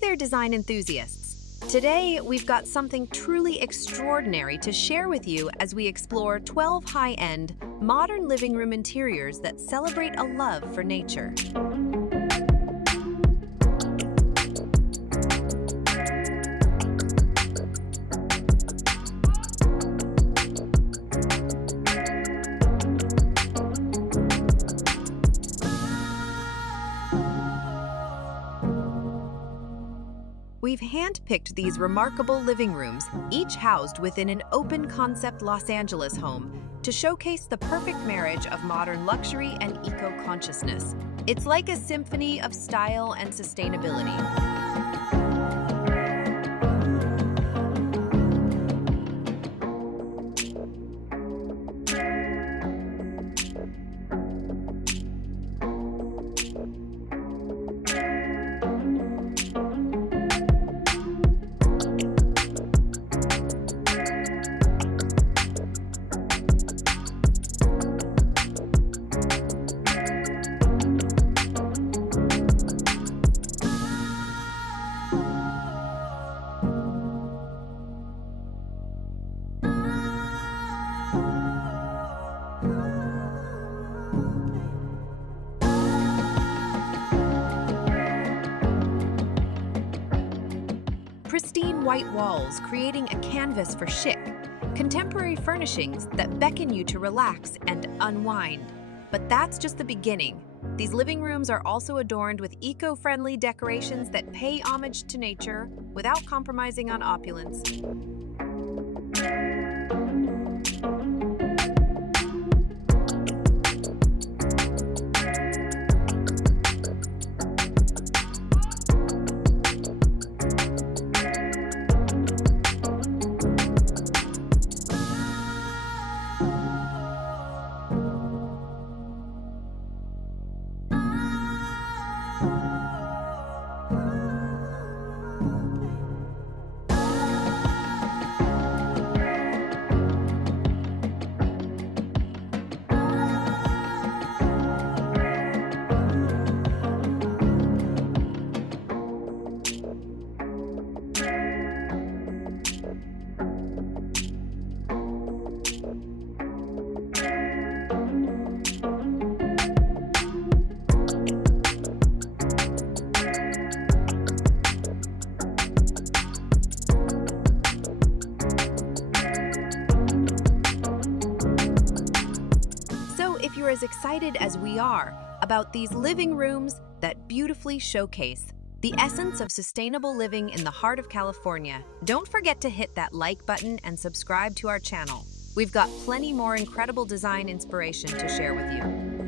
Hey there, design enthusiasts! Today, we've got something truly extraordinary to share with you as we explore 12 high-end, modern living room interiors that celebrate a love for nature. We've handpicked these remarkable living rooms, each housed within an open-concept Los Angeles home, to showcase the perfect marriage of modern luxury and eco-consciousness. It's like a symphony of style and sustainability. Pristine white walls creating a canvas for chic, contemporary furnishings that beckon you to relax and unwind. But that's just the beginning. These living rooms are also adorned with eco-friendly decorations that pay homage to nature without compromising on opulence. If you're as excited as we are about these living rooms that beautifully showcase the essence of sustainable living in the heart of California, don't forget to hit that like button and subscribe to our channel. We've got plenty more incredible design inspiration to share with you.